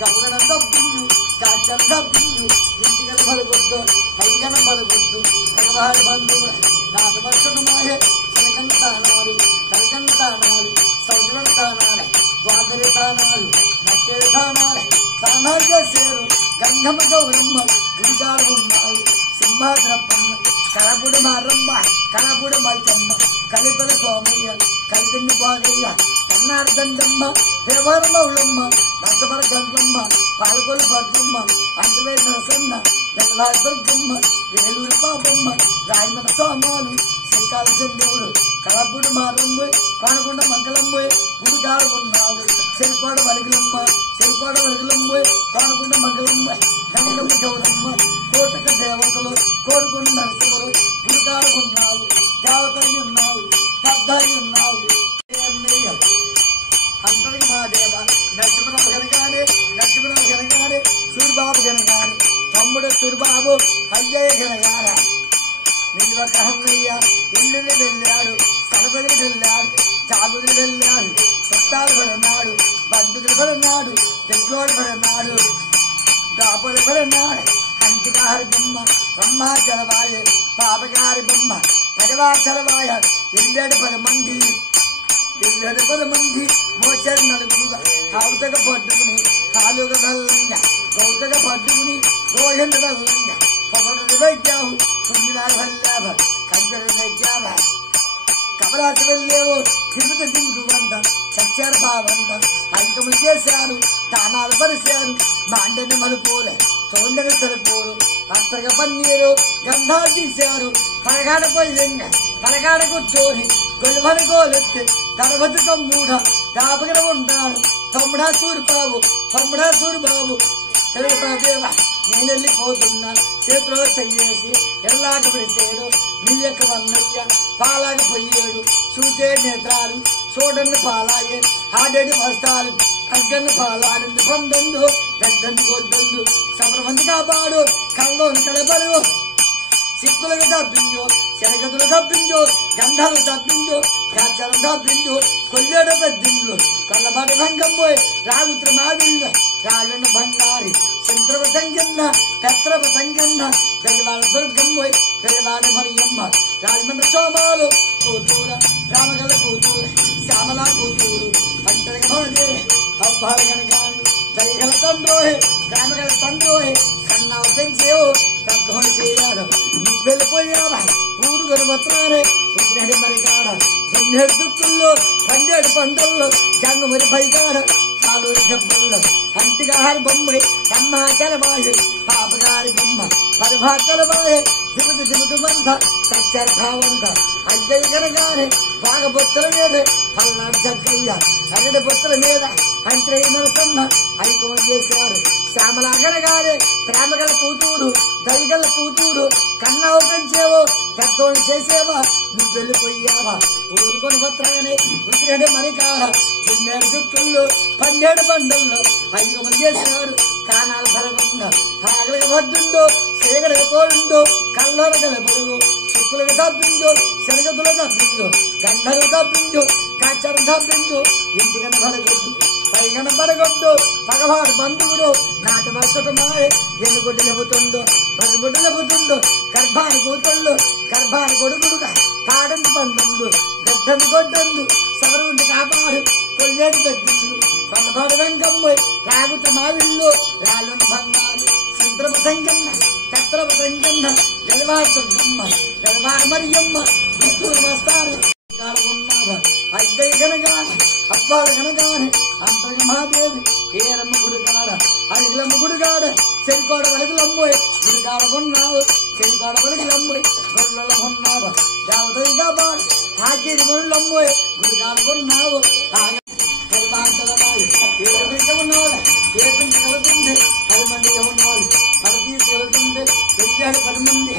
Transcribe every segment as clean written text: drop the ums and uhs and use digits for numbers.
గమగన తప్పిండు కాచల తప్పిండు ఇంటికన పడగొట్టు పైకన పడగొట్టు భగవాడు బంధువు నాటు వర్షను మాయే చిలకన తానాలు కలకన తానాలు సౌజన తానాలు వాదరి తానాలు నచ్చేడు తానాలు తానాలు చేశారు గంగమ్మ గౌరమ్మ గుడికాలు ఉన్నాయి సింహాద్రప్పమ్మ కలపుడు మారమ్మ కలపుడు మైకమ్మ కలిపల సోమయ్య కలితిండి బాగయ్య కన్నార్దండమ్మ వ్యవహారమౌళమ్మ రసపర గంగమ్మ పాలకొల్లు భద్రమ్మ అంతవే నరసన్న జగలాయ దుర్గమ్మ ఏలూరు పాపమ్మ రాయమన సోమాలు శ్రీకాళ చంద్రుడు కలపుడు మారమ్మ కోనకొండ మంగళమ్మ గుడికాలు ఉన్నాయి చెరుకోడ వరగలమ్మ చెరుకోడ వరగలమ్మ కోనకొండ మంగళమ్మ గంగమ్మ గౌరమ్మ కోటక దేవతలు కోరుకున్న నరసింహులు గుడికాలు ఉన్నావు దేవతలు ఉన్నావు పెద్దలు ఉన్నావు అంతరికి మా దేవ నరసింహరావు గనగానే నరసింహరావు గనగానే సూరిబాబు గనగానే తమ్ముడు సూరిబాబు అయ్యయ్య గనగాన నిల్వ కహన్నయ్య ఇల్లుని వెళ్ళాడు సరపదిని వెళ్ళాడు చాగుదిని వెళ్ళాడు చుట్టాలు పడినాడు బంధువులు పడినాడు జగ్లోడు పడినాడు దాపులు పడినాడు అంకిగారి బొమ్మ బ్రహ్మాచలవాయ పాపగారి బొమ్మ భగవాచలవాయ 10 మంది 10 మంది మోచారు నలుగురుగా ఆవుతగా పట్టుకుని కాలుగా నల్లంగా గౌతగా పట్టుకుని గోహెండు నల్లంగా పొగడు వైద్యావు కుంజినారు వల్లాభ కంచెలు వైద్యావ కమరాసి వెళ్ళేవో తిరుగుతూ దిగుతుందంట చచ్చారు బావంట అంకములు చేశారు దానాలు పరిశారు మాండని మలుపోలే చౌండని తలుపోరు అత్తగా పన్నీరు గంధాలు తీశారు పలగాడ పొయ్యంగా పలగాడ కూర్చోని గొలువని గోలెత్తి తడవద్దు తమ్ముడ దాపగడ ఉంటాడు తమ్ముడా సూరిబాబు తమ్ముడా సూరిబాబు తెలుగుదేవ నేను వెళ్ళిపోతున్నా చేతిలో తయ్యేసి ఎల్లాక పిడిచేడు నీ యొక్క వన్నయ్య పాలాగి పోయేడు చూచే నేత్రాలు చూడండి పాలాయే ఆడేడు వస్తాలు అగ్గని పాలాడండి పండండు పెద్దండి గొడ్డండు సమరమంది కాపాడు కళ్ళలోని కలబడు సిక్కులకు తప్పించు శనగతులు తప్పించు గంధాలు తప్పించు గాచలు తప్పించు కొల్లేడు పెద్దిండ్లు కొల్లబాటి భంగంపోయి రాగుత్ర మావిళ్ళు రాజున్న బంగారి చంద్రవ సంగన్న పెత్రవ సంగన్న పెళ్లివాడ దుర్గంపోయి పెళ్లివాడ మరియమ్మ రాజమండ్రి సోమాలు కూతుర రామగల కూతురు శ్యామల కూతురు అంతరిక భవనే అబ్బాల కనకాన్ని దయగల తండ్రోహే రామగల తండ్రోహే కన్నావు పెంచేవు తత్వం చేయాడు నువ్వు వెళ్ళిపోయావా ఊరు గొడవత్రానే ఉద్రడి మరి కాడ 2 దుక్కుల్లో 12 పంటల్లో జంగ మరి పైకాడ కాలూరి దెబ్బల్లో అంతిగారి బొమ్మ అమ్మాకలబాయి పాపగారి బొమ్మ పరిభాకలబాయి దిగుతు మంత సత్యార భావంత అజ్జయ్య కనగానే బాగా బొత్తల మీద పల్నాడు జగ్గయ్య అరడి బొత్తల మీద అంత్రయ్య నరసన్న ఐకమం చేశారు శ్యామల కనగానే ప్రేమగల కూతురు దయగల కూతురు కన్నావు పెంచేవో పెద్దోళ్ళు చేసేవా నువ్వు వెళ్ళిపోయావా ఊరుకొని పత్రానే ఉద్రడి మరికాడ 12 దుక్కుల్లో 12 బండల్లో ఐకమం చేశారు కానాలు బలగొండ ఆగలికి వద్దుండో సేగలికి తోడుండో కళ్ళోల కలపడు చిక్కులకు తప్పించు శనగతులు తప్పించు గంధలు తప్పించు కాచరు తప్పించు ఇంటికన పడగొద్దు పైగన పడగొద్దు పగవాడు బంధువుడు నాటి వర్షకు మాయ ఎన్నుగొడ్డు లేపుతుండో పరుగుడ్డు లేపుతుండో గర్భాన్ని కూతుళ్ళు గర్భాన్ని కొడుకుడుగా కాడంది పండు గడ్డంది గొడ్డందు సవరుండి కాపాడు కొల్లేడు పెట్టిండు కొల్లపాడు వెంకమ్మ రాగుత మావిళ్ళు రాళ్ళను బంగారు చంద్రపు సంగన్న చత్రపు సంగన్న గెలవాడు దుర్గమ్మ గెలవాడు మరియమ్మ విష్ణువులు వస్తారు ఉన్నావా అద్దయ్య కనగానే అబ్బాలు కనగానే అంతర్గ మహాదేవి ఏరమ్మ గుడిగాడ అడిగిలమ్మ గుడిగాడ చెరికోడ వెలుగులమ్మోయ్ గుడిగాడ ఉన్నావు చెరికోడ వెలుగులమ్మోయ్ గొల్ల ఉన్నావా దేవతయ్య కాపాడు ఆకిరి మరులమ్మోయ్ గుడిగాడ ఉన్నావు ఉన్నవాడు ఏ పిండి కలుగుతుంది 10 మంది ఉన్నవాళ్ళు పడతీ కలుగుతుంది 10 మంది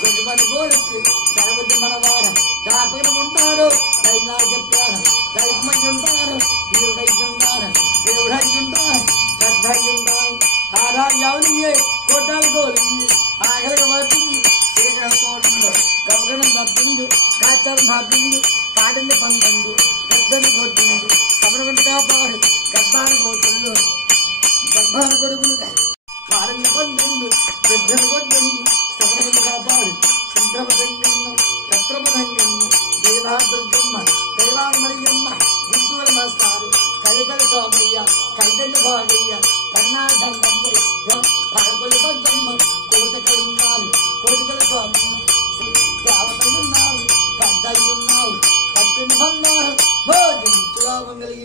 కొద్ది మంది కోరికి తరగతి మనవాడ దాపైన ఉంటారు దైనాలు చెప్పారు 10 మంది ఉంటారు దేవుడైతుంటారు దేవుడైతుంటారు పెద్దయ్యుంటారు ఆరాయావునియే కోటాలు కోరి ఆగలిగా పడుతుంది చీకటి తోటంలో గమగనం పడుతుంది కాచారం పడుతుంది కాటింది పండుంది పెద్దని కొట్టింది సమరమంది కాపాడు గర్భాన్ని పోతుండు గర్భ జనగొడ్డండి సమరములు కాపాడు శంకరపదంగమ్మ చక్రపదంగమ్మ దేవాదుర్గమ్మ దైవామరియమ్మ గుంటూరు మాస్టారు కలిపల సోమయ్య కైదండి భాగయ్య కన్నాదండమ్మ పడకొలి పద్దమ్మ కోటకలున్నారు కోటికల స్వామమ్మ దేవతలున్నారు పెద్దలున్నారు కట్టుని బంగారం భోజనం మంగళి